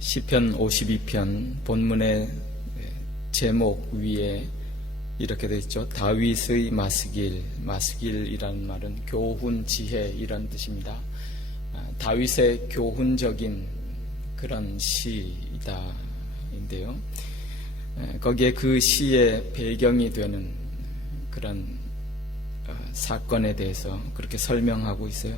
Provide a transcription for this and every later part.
시편 52편 본문의 제목 위에 이렇게 되어 있죠. 다윗의 마스길, 마스길이라는 말은 교훈, 지혜 이런 뜻입니다. 다윗의 교훈적인 그런 시이다 인데요. 거기에 그 시의 배경이 되는 그런 사건에 대해서 그렇게 설명하고 있어요.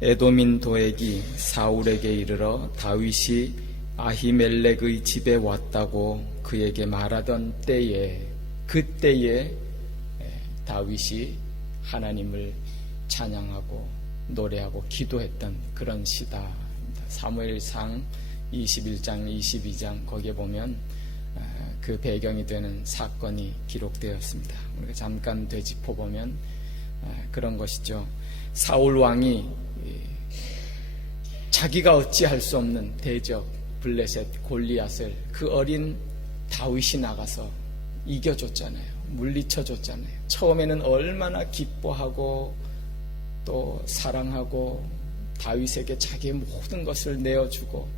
에돔인 도액이 사울에게 이르러 다윗이 아히멜렉의 집에 왔다고 그에게 말하던 때에, 그때에 다윗이 하나님을 찬양하고 노래하고 기도했던 그런 시다. 사무엘상 21장 22장 거기에 보면 그 배경이 되는 사건이 기록되었습니다. 우리가 잠깐 되짚어보면 그런 것이죠. 사울 왕이 자기가 어찌할 수 없는 대적 블레셋 골리앗을 그 어린 다윗이 나가서 이겨줬잖아요. 물리쳐줬잖아요. 처음에는 얼마나 기뻐하고 또 사랑하고 다윗에게 자기의 모든 것을 내어주고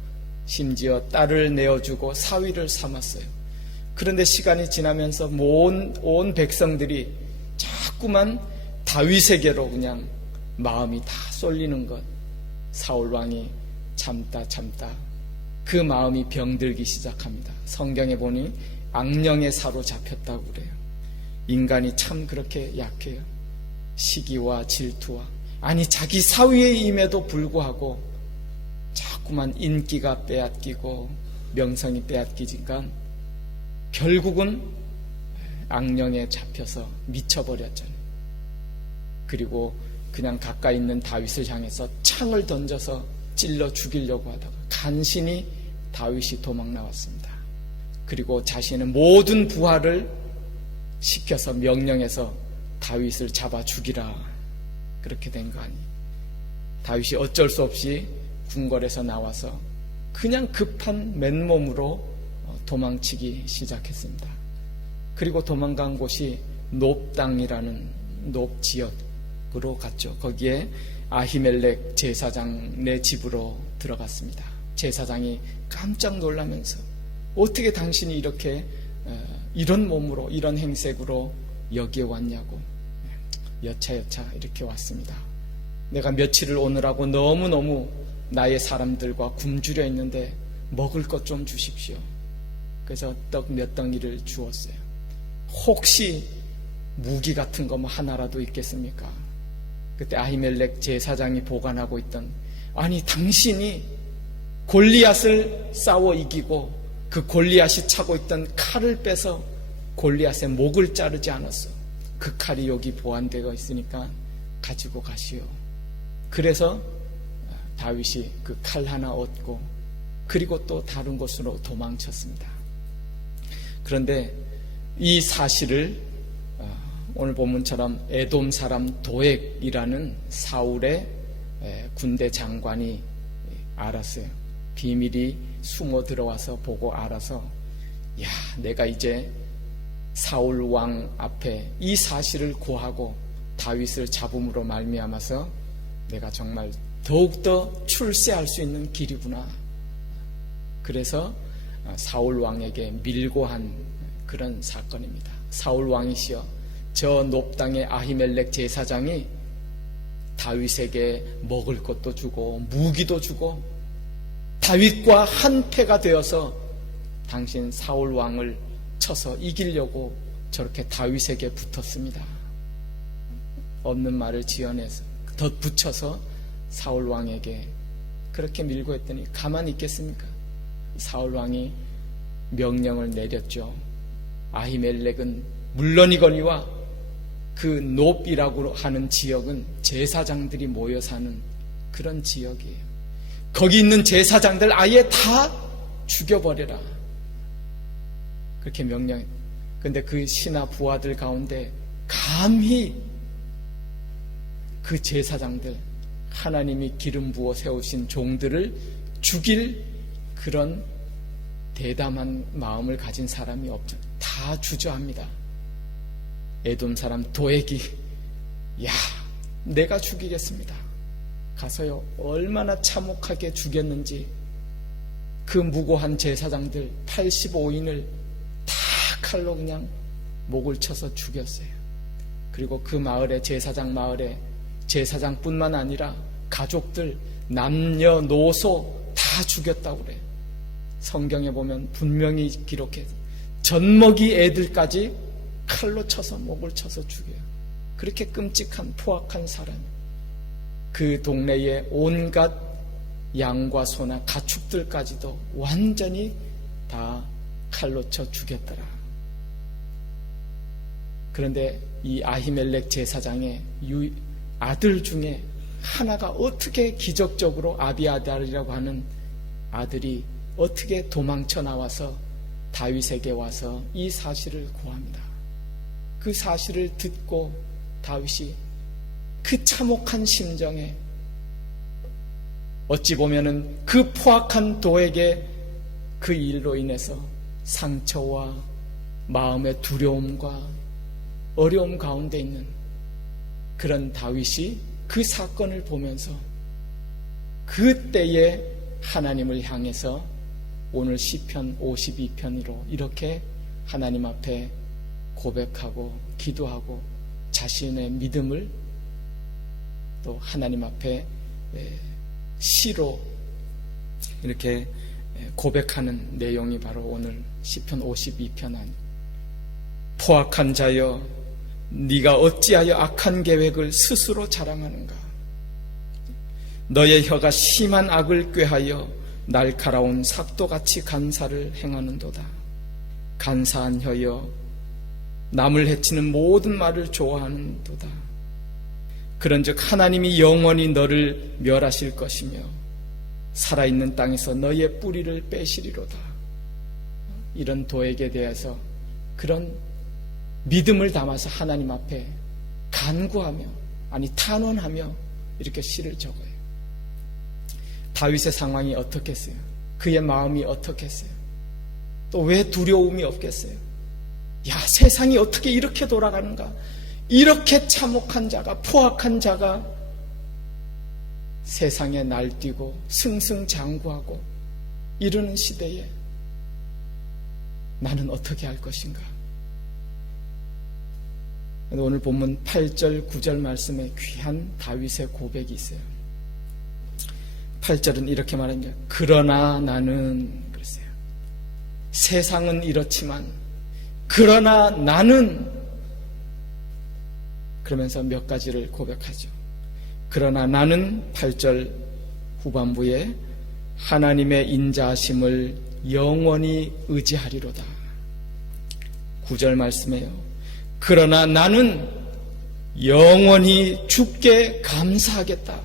심지어 딸을 내어주고 사위를 삼았어요. 그런데 시간이 지나면서 온 백성들이 자꾸만 다윗에게로 그냥 마음이 다 쏠리는 것. 사울왕이 참다 그 마음이 병들기 시작합니다. 성경에 보니 악령에 사로잡혔다고 그래요. 인간이 참 그렇게 약해요. 시기와 질투와, 아니 자기 사위의 임에도 불구하고 자꾸만 인기가 빼앗기고 명성이 빼앗기니까 결국은 악령에 잡혀서 미쳐버렸잖아요. 그리고 그냥 가까이 있는 다윗을 향해서 창을 던져서 찔러 죽이려고 하다가 간신히 다윗이 도망 나왔습니다. 그리고 자신의 모든 부하를 시켜서 명령해서 다윗을 잡아 죽이라, 그렇게 된 거 아니에요. 다윗이 어쩔 수 없이 궁궐에서 나와서 그냥 급한 맨몸으로 도망치기 시작했습니다. 그리고 도망간 곳이 놉 땅이라는 놉 지역으로 갔죠. 거기에 아히멜렉 제사장네 집으로 들어갔습니다. 제사장이 깜짝 놀라면서 어떻게 당신이 이렇게 이런 몸으로 이런 행색으로 여기에 왔냐고, 여차여차 이렇게 왔습니다. 내가 며칠을 오느라고 너무너무 나의 사람들과 굶주려 있는데 먹을 것 좀 주십시오. 그래서 떡 몇 덩이를 주었어요. 혹시 무기 같은 거 뭐 하나라도 있겠습니까? 그때 아히멜렉 제사장이 보관하고 있던, 아니 당신이 골리앗을 싸워 이기고 그 골리앗이 차고 있던 칼을 빼서 골리앗의 목을 자르지 않았어. 그 칼이 여기 보관되어 있으니까 가지고 가시오. 그래서 다윗이 그 칼 하나 얻고 그리고 또 다른 곳으로 도망쳤습니다. 그런데 이 사실을 오늘 본문처럼 에돔 사람 도액이라는 사울의 군대 장관이 알았어요. 비밀이 숨어 들어와서 보고 알아서, 야, 내가 이제 사울 왕 앞에 이 사실을 고하고 다윗을 잡음으로 말미암아서 내가 정말 더욱더 출세할 수 있는 길이구나. 그래서 사울 왕에게 밀고 한 그런 사건입니다. 사울 왕이시여, 저 놉 땅의 아히멜렉 제사장이 다윗에게 먹을 것도 주고 무기도 주고 다윗과 한패가 되어서 당신 사울 왕을 쳐서 이기려고 저렇게 다윗에게 붙었습니다. 없는 말을 지어내서 덧붙여서 사울 왕에게 그렇게 밀고 했더니 가만히 있겠습니까? 사울 왕이 명령을 내렸죠. 아히멜렉은 물론이거니와 그 놉이라고 하는 지역은 제사장들이 모여 사는 그런 지역이에요. 거기 있는 제사장들 아예 다 죽여버려라, 그렇게 명령했어요. 그런데 그 신하 부하들 가운데 감히 그 제사장들, 하나님이 기름 부어 세우신 종들을 죽일 그런 대담한 마음을 가진 사람이 없죠. 다 주저합니다. 에돔 사람 도액이, 야, 내가 죽이겠습니다. 가서요, 얼마나 참혹하게 죽였는지 그 무고한 제사장들 85인을 다 칼로 그냥 목을 쳐서 죽였어요. 그리고 그 마을에, 제사장 마을에 제사장뿐만 아니라 가족들, 남녀노소 다 죽였다고 그래요. 성경에 보면 분명히 기록해서 젖먹이 애들까지 칼로 쳐서 목을 쳐서 죽여요. 그렇게 끔찍한 포악한 사람. 그 동네에 온갖 양과 소나 가축들까지도 완전히 다 칼로 쳐 죽였더라. 그런데 이 아히멜렉 제사장의 아들 중에 하나가 어떻게 기적적으로 아비아달이라고 하는 아들이 어떻게 도망쳐 나와서 다윗에게 와서 이 사실을 고합니다. 그 사실을 듣고 다윗이 그 참혹한 심정에 어찌 보면은 그 포악한 도에게 그 일로 인해서 상처와 마음의 두려움과 어려움 가운데 있는 그런 다윗이 그 사건을 보면서 그때에 하나님을 향해서 오늘 시편 52편으로 이렇게 하나님 앞에 고백하고 기도하고 자신의 믿음을 또 하나님 앞에 시로 이렇게 고백하는 내용이 바로 오늘 시편 52편 아니. 포악한 자여, 네가 어찌하여 악한 계획을 스스로 자랑하는가? 너의 혀가 심한 악을 꾀하여 날카로운 삭도같이 간사를 행하는도다. 간사한 혀여, 남을 해치는 모든 말을 좋아하는도다. 그런즉 하나님이 영원히 너를 멸하실 것이며 살아있는 땅에서 너의 뿌리를 빼시리로다. 이런 도에게 대해서 그런 믿음을 담아서 하나님 앞에 간구하며, 아니 탄원하며 이렇게 시를 적어요. 다윗의 상황이 어떻겠어요? 그의 마음이 어떻겠어요? 또 왜 두려움이 없겠어요? 야, 세상이 어떻게 이렇게 돌아가는가? 이렇게 참혹한 자가, 포악한 자가 세상에 날뛰고 승승장구하고 이러는 시대에 나는 어떻게 할 것인가? 오늘 본문 8절, 9절 말씀에 귀한 다윗의 고백이 있어요. 8절은 이렇게 말합니다. 그러나 나는, 그랬어요. 세상은 이렇지만 그러나 나는, 그러면서 몇 가지를 고백하죠. 그러나 나는 8절 후반부에 하나님의 인자하심을 영원히 의지하리로다. 9절 말씀에요. 그러나 나는 영원히 주께 감사하겠다.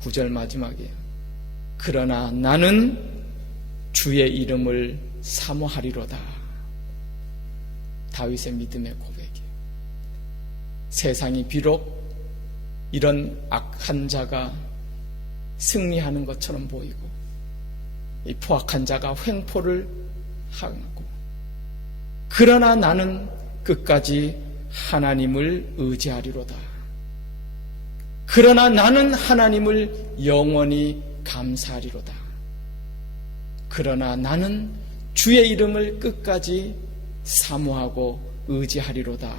9절 마지막이에요. 그러나 나는 주의 이름을 사모하리로다. 다윗의 믿음의 고백이에요. 세상이 비록 이런 악한 자가 승리하는 것처럼 보이고 이 포악한 자가 횡포를 하고, 그러나 나는 끝까지 하나님을 의지하리로다. 그러나 나는 하나님을 영원히 감사하리로다. 그러나 나는 주의 이름을 끝까지 사모하고 의지하리로다.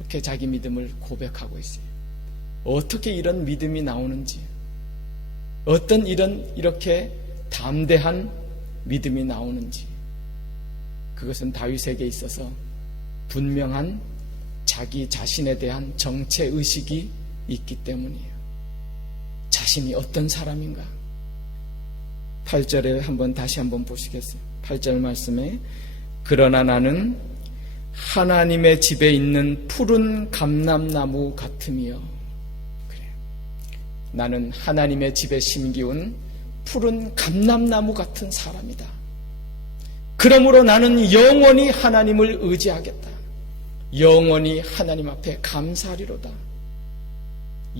이렇게 자기 믿음을 고백하고 있어요. 어떻게 이런 믿음이 나오는지, 어떤 이렇게 담대한 믿음이 나오는지, 그것은 다윗에게 있어서 분명한 자기 자신에 대한 정체의식이 있기 때문이에요. 자신이 어떤 사람인가? 8절에 다시 한번 보시겠어요? 8절 말씀에 그러나 나는 하나님의 집에 있는 푸른 감람나무 같으며, 그래, 나는 하나님의 집에 심기운 푸른 감람나무 같은 사람이다. 그러므로 나는 영원히 하나님을 의지하겠다. 영원히 하나님 앞에 감사하리로다.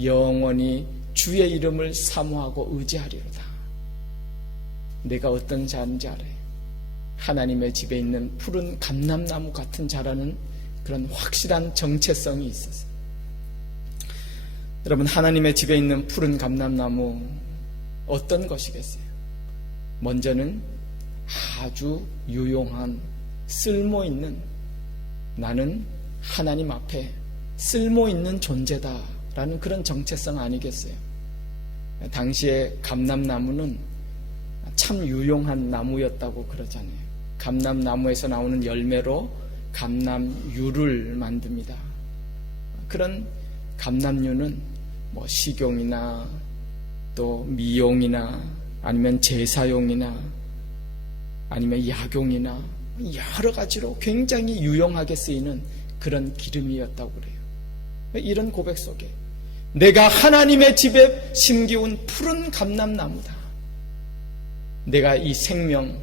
영원히 주의 이름을 사모하고 의지하리로다. 내가 어떤 자인지 알아요. 하나님의 집에 있는 푸른 감람나무 같은 자라는 그런 확실한 정체성이 있었어요. 여러분, 하나님의 집에 있는 푸른 감람나무 어떤 것이겠어요? 먼저는 아주 유용한 쓸모있는, 나는 하나님 앞에 쓸모있는 존재다라는 그런 정체성 아니겠어요? 당시에 감람나무는 참 유용한 나무였다고 그러잖아요. 감람나무에서 나오는 열매로 감람유를 만듭니다. 그런 감람유는 뭐 식용이나 또 미용이나 아니면 제사용이나 아니면 약용이나 여러 가지로 굉장히 유용하게 쓰이는 그런 기름이었다고 그래요. 이런 고백 속에 내가 하나님의 집에 심기운 푸른 감람나무다. 내가 이 생명,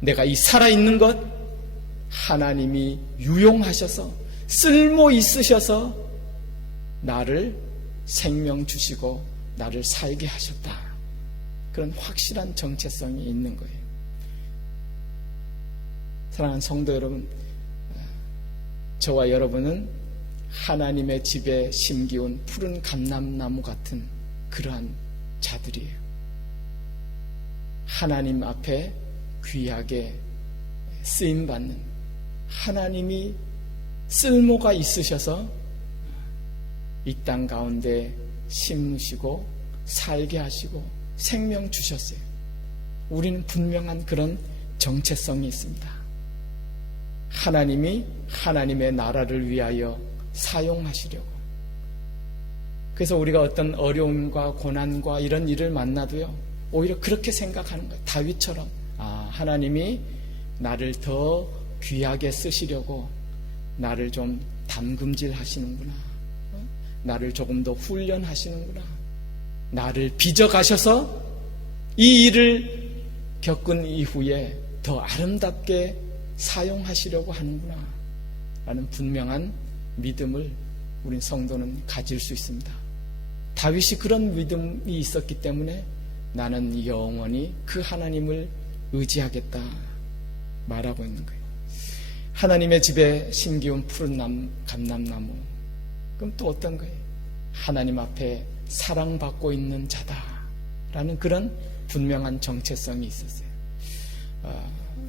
내가 이 살아있는 것, 하나님이 유용하셔서 쓸모 있으셔서 나를 생명 주시고 나를 살게 하셨다. 그런 확실한 정체성이 있는 거예요. 사랑하는 성도 여러분, 저와 여러분은 하나님의 집에 심기운 푸른 감람나무 같은 그러한 자들이에요. 하나님 앞에 귀하게 쓰임받는, 하나님이 쓸모가 있으셔서 이 땅 가운데 심으시고 살게 하시고 생명 주셨어요. 우리는 분명한 그런 정체성이 있습니다. 하나님이 하나님의 나라를 위하여 사용하시려고. 그래서 우리가 어떤 어려움과 고난과 이런 일을 만나도요, 오히려 그렇게 생각하는 거예요. 다윗처럼 하나님이 나를 더 귀하게 쓰시려고 나를 좀 담금질 하시는구나, 나를 조금 더 훈련하시는구나, 나를 빚어가셔서 이 일을 겪은 이후에 더 아름답게 사용하시려고 하는구나 라는 분명한 믿음을 우린 성도는 가질 수 있습니다. 다윗이 그런 믿음이 있었기 때문에 나는 영원히 그 하나님을 의지하겠다 말하고 있는 거예요. 하나님의 집에 심기운 푸른 감람나무, 그럼 또 어떤 거예요? 하나님 앞에 사랑받고 있는 자다라는 그런 분명한 정체성이 있었어요.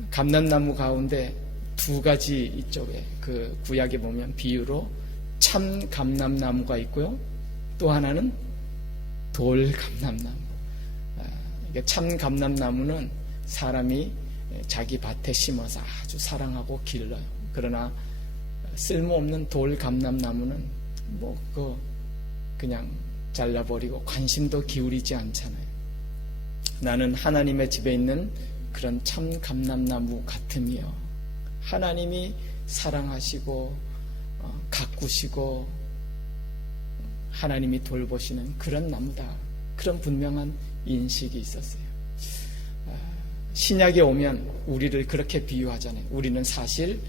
감람나무 가운데 두 가지 이쪽에 그 구약에 보면 비유로 참 감람나무가 있고요, 또 하나는 돌 감람나무. 참 감람나무는 사람이 자기 밭에 심어서 아주 사랑하고 길러요. 그러나 쓸모없는 돌 감람나무는 그냥 잘라버리고 관심도 기울이지 않잖아요. 나는 하나님의 집에 있는 그런 참 감람나무 같으며 하나님이 사랑하시고 가꾸시고 하나님이 돌보시는 그런 나무다. 그런 분명한 인식이 있었어요. 신약에 오면 우리를 그렇게 비유하잖아요. 우리는 사실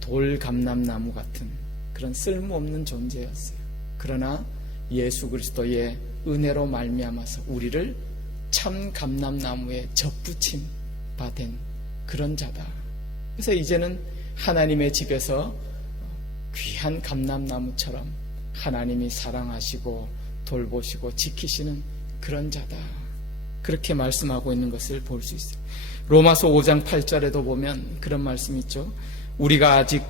돌 감람나무 같은 그런 쓸모없는 존재였어요. 그러나 예수 그리스도의 은혜로 말미암아서 우리를 참 감람나무에 접붙임 받은 그런 자다. 그래서 이제는 하나님의 집에서 귀한 감람나무처럼 하나님이 사랑하시고 돌보시고 지키시는 그런 자다. 그렇게 말씀하고 있는 것을 볼 수 있어요. 로마서 5장 8절에도 보면 그런 말씀이 있죠. 우리가 아직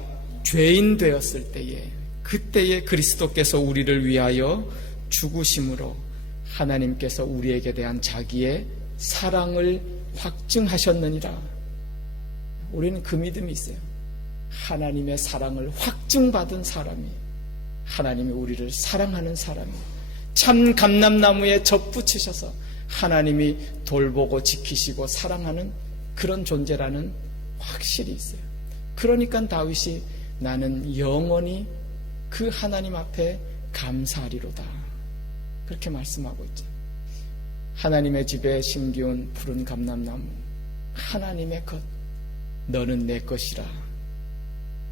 죄인 되었을 때에, 그때에 그리스도께서 우리를 위하여 죽으심으로 하나님께서 우리에게 대한 자기의 사랑을 확증하셨느니라. 우리는 그 믿음이 있어요. 하나님의 사랑을 확증받은 사람이, 하나님이 우리를 사랑하는 사람이, 참 감람나무에 접붙이셔서 하나님이 돌보고 지키시고 사랑하는 그런 존재라는 확실히 있어요. 그러니까 다윗이 나는 영원히 그 하나님 앞에 감사하리로다, 그렇게 말씀하고 있죠. 하나님의 집에 심기운 푸른 감람나무, 하나님의 것, 너는 내 것이라.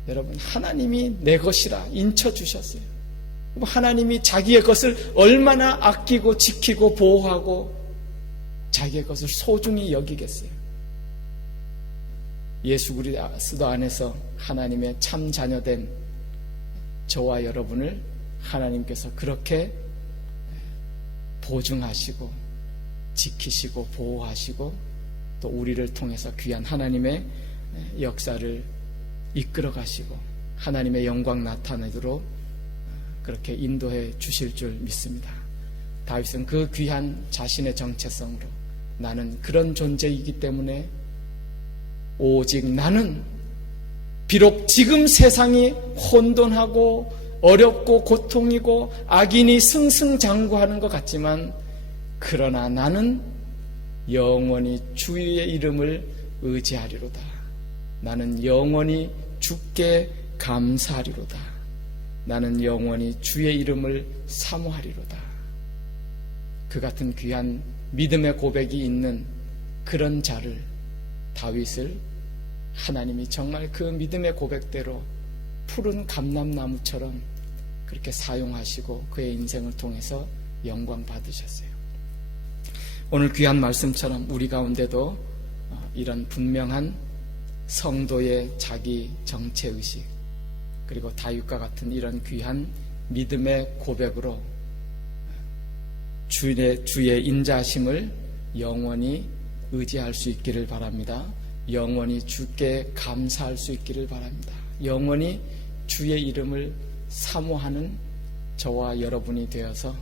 여러분, 하나님이 내 것이라 인쳐주셨어요. 하나님이 자기의 것을 얼마나 아끼고 지키고 보호하고 자기의 것을 소중히 여기겠어요. 예수 그리스도 안에서 하나님의 참 자녀된 저와 여러분을 하나님께서 그렇게 보증하시고 지키시고 보호하시고 또 우리를 통해서 귀한 하나님의 역사를 이끌어 가시고 하나님의 영광 나타내도록 그렇게 인도해 주실 줄 믿습니다. 다윗은 그 귀한 자신의 정체성으로 나는 그런 존재이기 때문에 오직 나는 비록 지금 세상이 혼돈하고 어렵고 고통이고 악인이 승승장구하는 것 같지만 그러나 나는 영원히 주의 이름을 의지하리로다. 나는 영원히 주께 감사하리로다. 나는 영원히 주의 이름을 사모하리로다. 그 같은 귀한 믿음의 고백이 있는 그런 자를 다윗을 하나님이 정말 그 믿음의 고백대로 푸른 감람나무처럼 그렇게 사용하시고 그의 인생을 통해서 영광 받으셨어요. 오늘 귀한 말씀처럼 우리 가운데도 이런 분명한 성도의 자기 정체의식 그리고 다윗과 같은 이런 귀한 믿음의 고백으로 주의 인자하심을 영원히 의지할 수 있기를 바랍니다. 영원히 주께 감사할 수 있기를 바랍니다. 영원히 주의 이름을 사모하는 저와 여러분이 되어서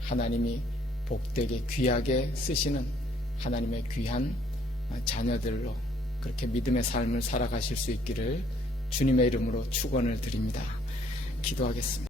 하나님이 복되게 귀하게 쓰시는 하나님의 귀한 자녀들로 그렇게 믿음의 삶을 살아가실 수 있기를 주님의 이름으로 축원을 드립니다. 기도하겠습니다.